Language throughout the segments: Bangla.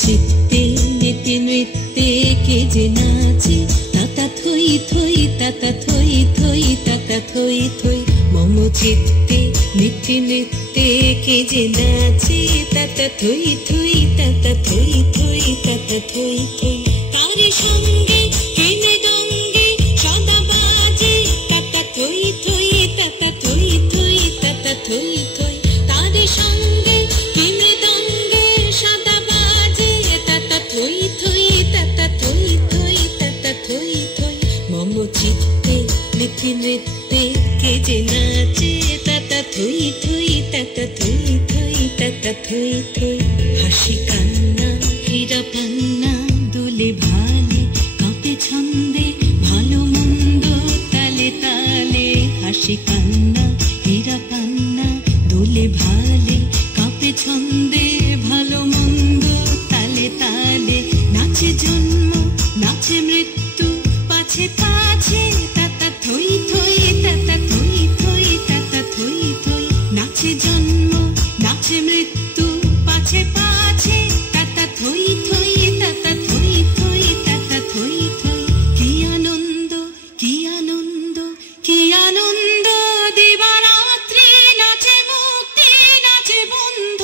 चित्ते नित्य नृत्ये के जे नाचे ताता थोई थोई ताता थोई थोई ताता थोई थोई मम चित्ते नित्य नृत्ये के जे नाचे ताता थोई थोई ताता थोई थोई ताता थोई थोई तारे संगे केने दंगे सदा बाजे ताता थोई थोई ताता थोई थोई ताता थोई थोई तारे संगे केने दंगे सदा बाजे ताता थोई थोई ताता थोई थोई ताता थोई थोई मम चित्ते नित्य नृत्ये के जे नाचे ताता थोई थोई ताता थोई थोई ताता थोई थोई हासि कान्ना हীরা পান্না দোলে ভালে কাঁপে ছন্দে ভালো মন্দ তালে তালে হাসি কান্না হীরা পান্না দোলে ভালে কাঁপে ছন্দে ভালো মন্দ তালে তালে নাচে জন্ম নাচে মৃত্যু পাছে পাছে তাতা থই থই তাতা থই থই তাতা থই থই নাচে জন্ম নাচে মৃত্যু পাছে পাছে তাতা থই থই তাতা থই থই তাতা থই থই কি আনন্দ কি আনন্দ কি আনন্দ দিবারাত্রি নাচে মুক্তি নাচে বন্ধ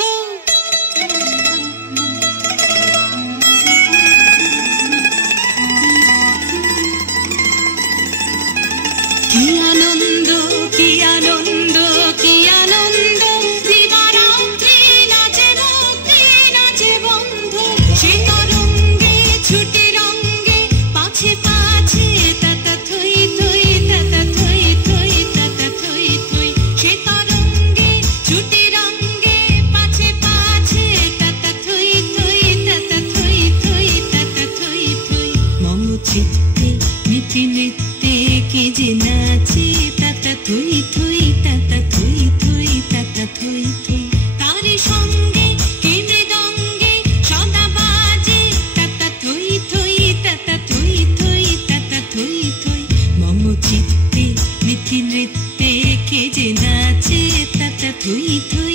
কি আনন্দ কি আনন্দ কি আনন্দ দিবারাত্রি নাচে মুক্তি নাচে বন্ধ সে তরঙ্গে ছুটে রঙ্গে পাছে পাছে তাতা থই থই তাতা থই থই তাতা থই থই সে তরঙ্গে ছুটে রঙ্গে পাছে পাছে তাতা থই থই তাতা থই থই তাতা থই থই মম চিত্তে নিত্যে নৃত্যে কে যে নাচে তাতা থই থই তাতা থই থই তাতা থই থই তারে সঙ্গে কে মৃদঙ্গে সদা বাজে তাতা থই থই তাতা থই থই তাতা থই থই মম চিত্তে নিত্য নৃত্যে কে যে নাচে তাতা থই থই